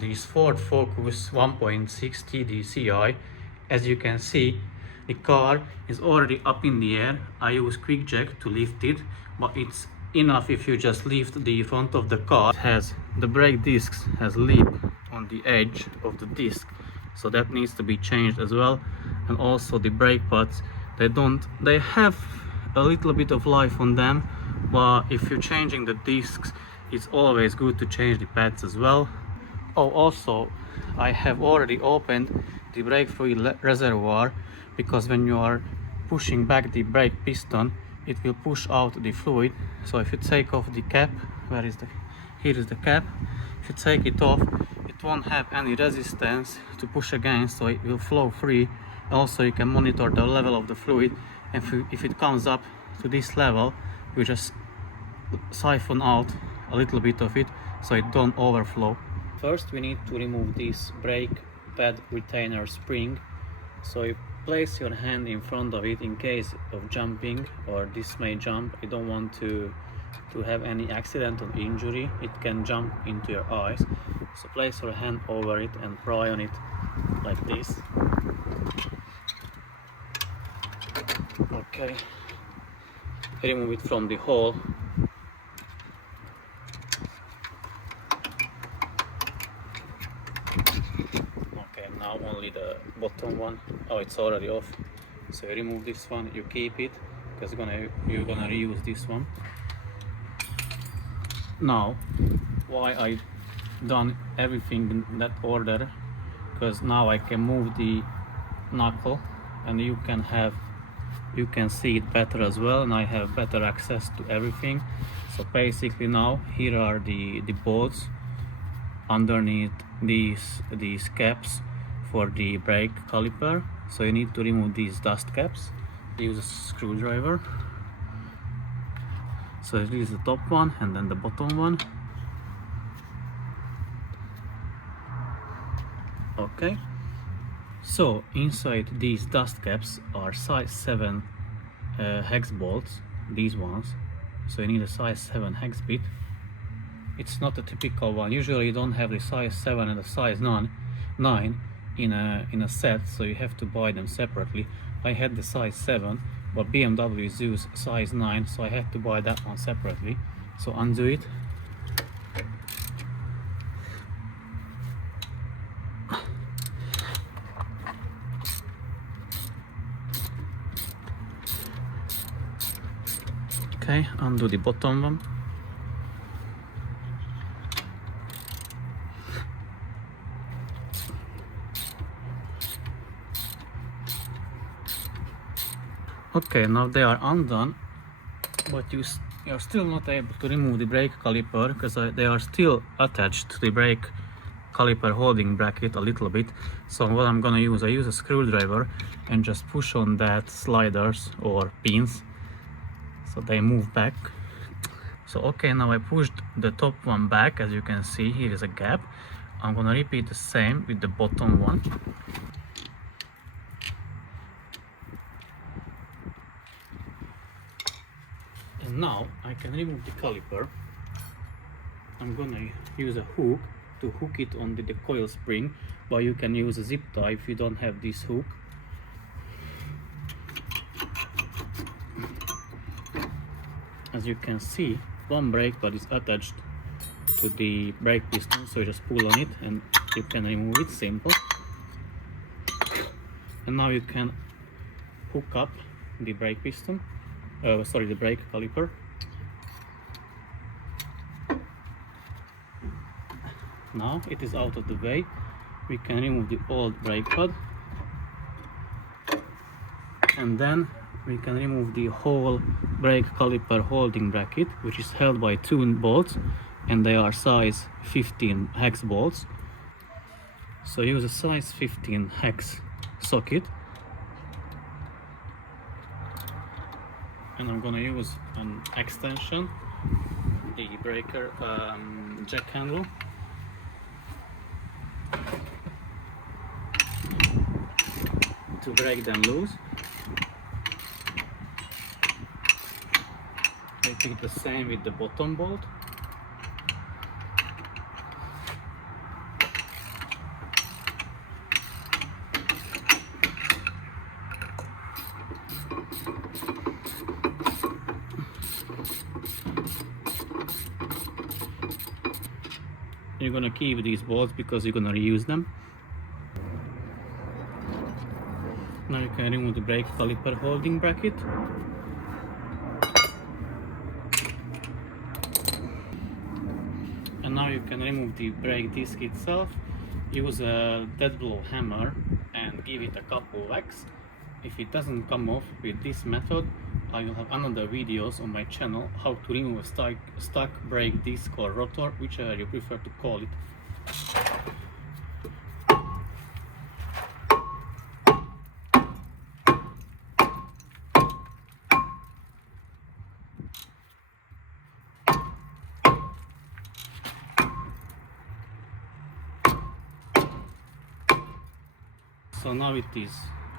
This Ford Focus 1.6 TDCI, as you can see, the car is already up in the air. I use quick jack to lift it, but it's enough if you just lift the front of the car. It has the brake discs has lip on the edge of the disc, so that needs to be changed as well. And also the brake pads, they have a little bit of life on them, but if you're changing the discs, it's always good to change the pads as well. Oh, also, I have already opened the brake fluid reservoir, because when you are pushing back the brake piston, it will push out the fluid. So if you take off the cap, here is the cap. If you take it off, it won't have any resistance to push against, so it will flow free. Also, you can monitor the level of the fluid, and if it comes up to this level, you just siphon out a little bit of it so it don't overflow. First we need to remove this brake pad retainer spring. So you place your hand in front of it in case of jumping, or this may jump. You don't want to have any accidental injury. It can jump into your eyes. So place your hand over it and pry on it like this. Okay. Remove it from the hole. Now only the bottom one. Oh, it's already off. So you remove this one, you keep it, because you're gonna reuse this one. Now, why I done everything in that order? Because now I can move the knuckle, and you can see it better as well, and I have better access to everything. So basically now here are the bolts underneath these caps for the brake caliper. So you need to remove these dust caps. Use a screwdriver. So this is the top one and then the bottom one. Okay. So inside these dust caps are size 7 hex bolts, these ones. So you need a size 7 hex bit. It's not a typical one. Usually you don't have the size 7 and the size 9 in a set, so you have to buy them separately. I had the size 7, but BMWs use size 9, so I had to buy that one separately. So undo it. Okay, undo the bottom one. Okay, now they are undone, but you're still not able to remove the brake caliper, because they are still attached to the brake caliper holding bracket a little bit. So what I'm gonna use, I use a screwdriver and just push on that sliders or pins so they move back. So okay, now I pushed the top one back. As you can see, here is a gap. I'm gonna repeat the same with the bottom one. And now I can remove the caliper. I'm gonna use a hook to hook it on the coil spring, but you can use a zip tie if you don't have this hook. As you can see, one brake pad is attached to the brake piston, so you just pull on it and you can remove it, simple. And now you can hook up the brake piston, the brake caliper. Now it is out of the way. We can remove the old brake pad, and then we can remove the whole brake caliper holding bracket, which is held by 2 bolts, and they are size 15 hex bolts. So use a size 15 hex socket, and I'm gonna use an extension, the breaker jack handle. To break them loose. I think the same with the bottom bolt. You're gonna keep these bolts because you're gonna reuse them. Now you can remove the brake caliper holding bracket. And now you can remove the brake disc itself. Use a dead blow hammer and give it a couple whacks. If it doesn't come off with this method, I will have another videos on my channel how to remove a stuck brake disc or rotor, whichever you prefer to call it. So now it is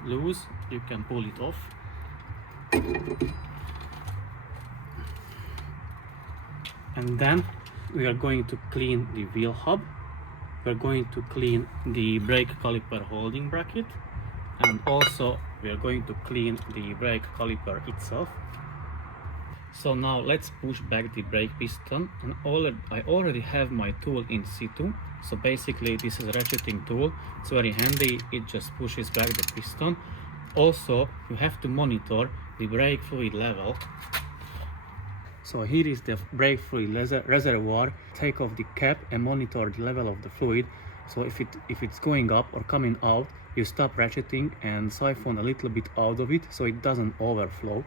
loose, you can pull it off. And then we are going to clean the wheel hub. We are going to clean the brake caliper holding bracket, and also we are going to clean the brake caliper itself. So now let's push back the brake piston, and I already have my tool in situ. So basically this is a ratcheting tool, it's very handy, it just pushes back the piston. Also you have to monitor the brake fluid level. So here is the brake fluid reservoir. Take off the cap and monitor the level of the fluid. So if it's going up or coming out, you stop ratcheting and siphon a little bit out of it so it doesn't overflow.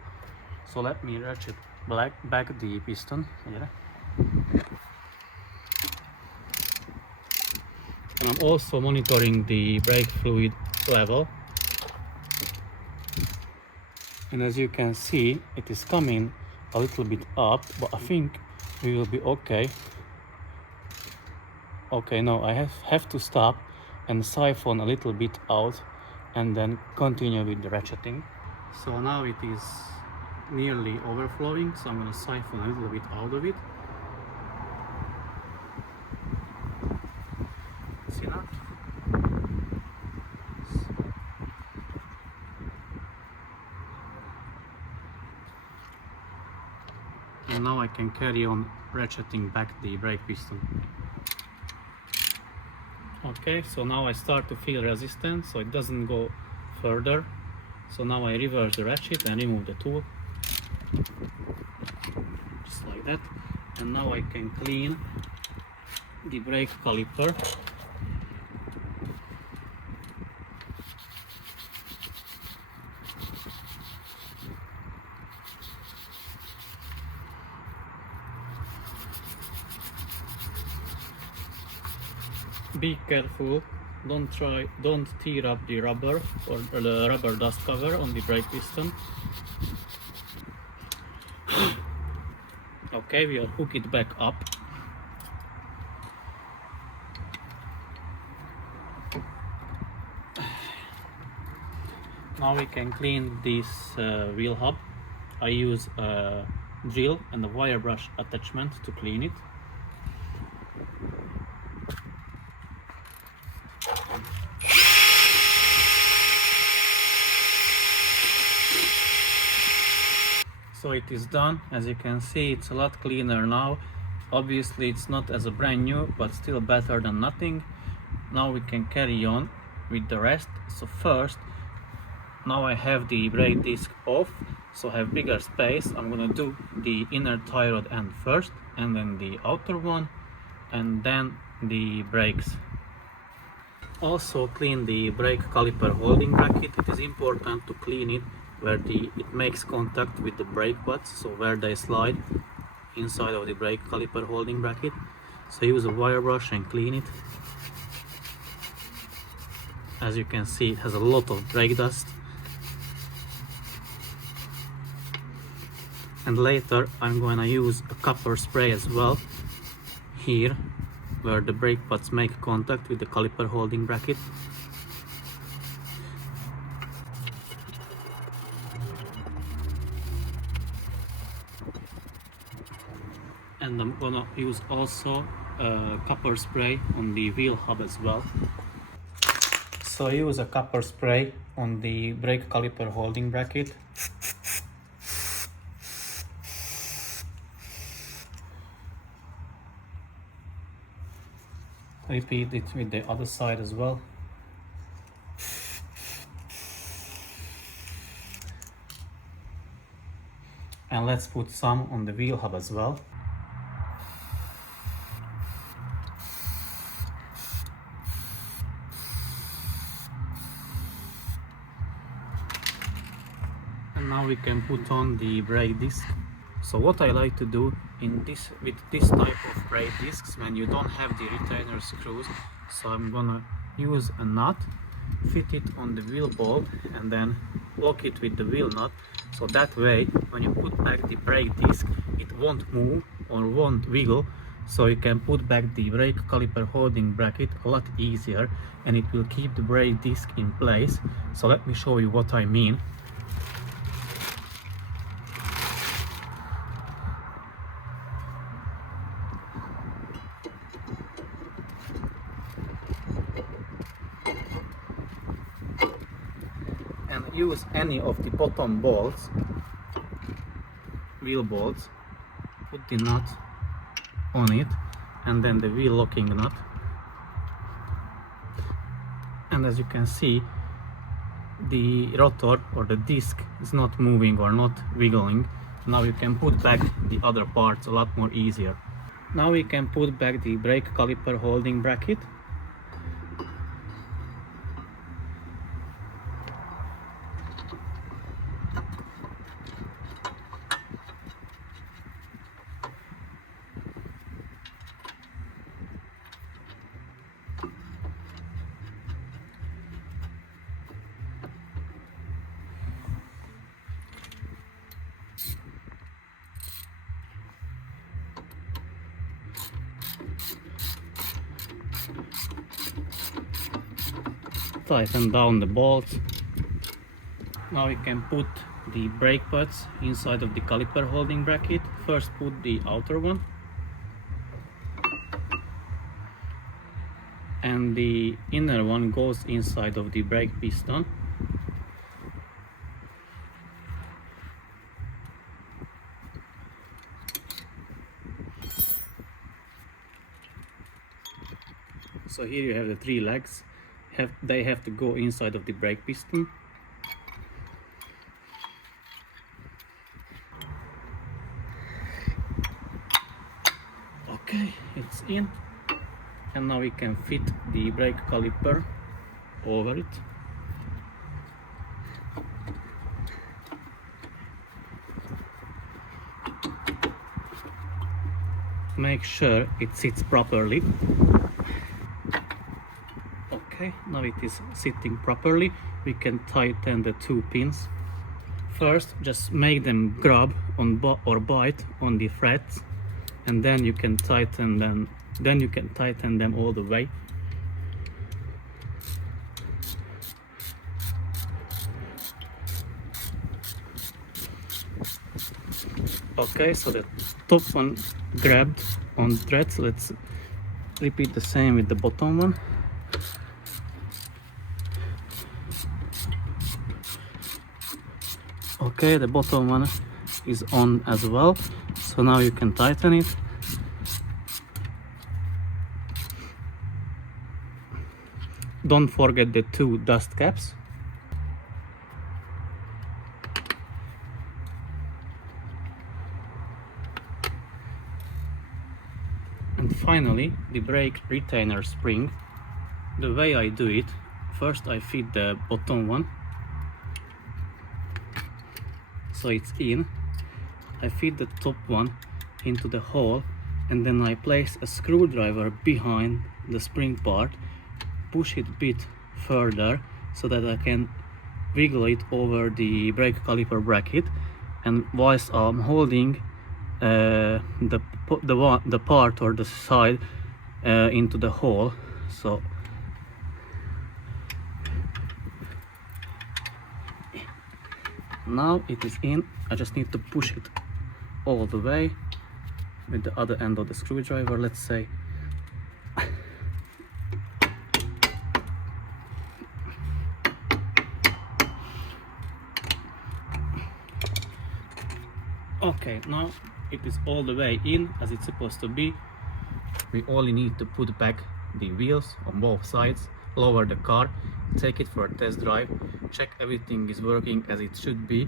So let me ratchet back the piston here. And I'm also monitoring the brake fluid level. And as you can see, it is coming a little bit up, but I think we will be okay. Okay, no, I have to stop and siphon a little bit out and then continue with the ratcheting. So now it is nearly overflowing, so I'm going to siphon a little bit out of it. See that? And now I can carry on ratcheting back the brake piston. Okay, so now I start to feel resistance, so it doesn't go further. So now I reverse the ratchet and remove the tool. Just like that. And now I can clean the brake caliper. Be careful, don't tear up the rubber or the rubber dust cover on the brake piston. Okay, we'll hook it back up. Now we can clean this wheel hub. I use a drill and a wire brush attachment to clean it. So it is done. As you can see, it's a lot cleaner now. Obviously it's not as a brand new, but still better than nothing. Now we can carry on with the rest. So first, now I have the brake disc off, so I have bigger space. I'm gonna do the inner tie rod end first, and then the outer one, and then the brakes. Also clean the brake caliper holding bracket. It is important to clean it where it makes contact with the brake pads, so where they slide inside of the brake caliper holding bracket. So use a wire brush and clean it. As you can see, it has a lot of brake dust. And later I'm going to use a copper spray as well here where the brake pads make contact with the caliper holding bracket. And I'm gonna use also copper spray on the wheel hub as well. So I use a copper spray on the brake caliper holding bracket. Repeat it with the other side as well. And let's put some on the wheel hub as well. And now we can put on the brake disc. So what I like to do with this type of brake discs, when you don't have the retainer screws, so I'm gonna use a nut, fit it on the wheel ball, and then lock it with the wheel nut. So that way, when you put back the brake disc, it won't move or won't wiggle. So you can put back the brake caliper holding bracket a lot easier, and it will keep the brake disc in place. So let me show you what I mean. And use any of the bottom bolts, wheel bolts, put the nut on it, and then the wheel locking nut. And as you can see, the rotor or the disc is not moving or not wiggling. Now you can put back the other parts a lot more easier. Now we can put back the brake caliper holding bracket. Tighten down the bolts. Now we can put the brake pads inside of the caliper holding bracket. First put the outer one, and the inner one goes inside of the brake piston. So here you have the three legs. They have to go inside of the brake piston. Okay, it's in, and now we can fit the brake caliper over it. Make sure it sits properly. Okay, now it is sitting properly. We can tighten the two pins. First, just make them grab on or bite on the threads, and then you can tighten them. Then you can tighten them all the way. Okay, so the top one grabbed on threads. Let's repeat the same with the bottom one. Okay, the bottom one is on as well, so now you can tighten it. Don't forget the two dust caps. And finally, the brake retainer spring. The way I do it, first I feed the bottom one, so it's in. I feed the top one into the hole, and then I place a screwdriver behind the spring part, push it a bit further so that I can wiggle it over the brake caliper bracket. And whilst I'm holding the part or the side into the hole, so now it is in. I just need to push it all the way with the other end of the screwdriver, let's say. Okay, now it is all the way in as it's supposed to be. We only need to put back the wheels on both sides, lower the car, take it for a test drive, check everything is working as it should be.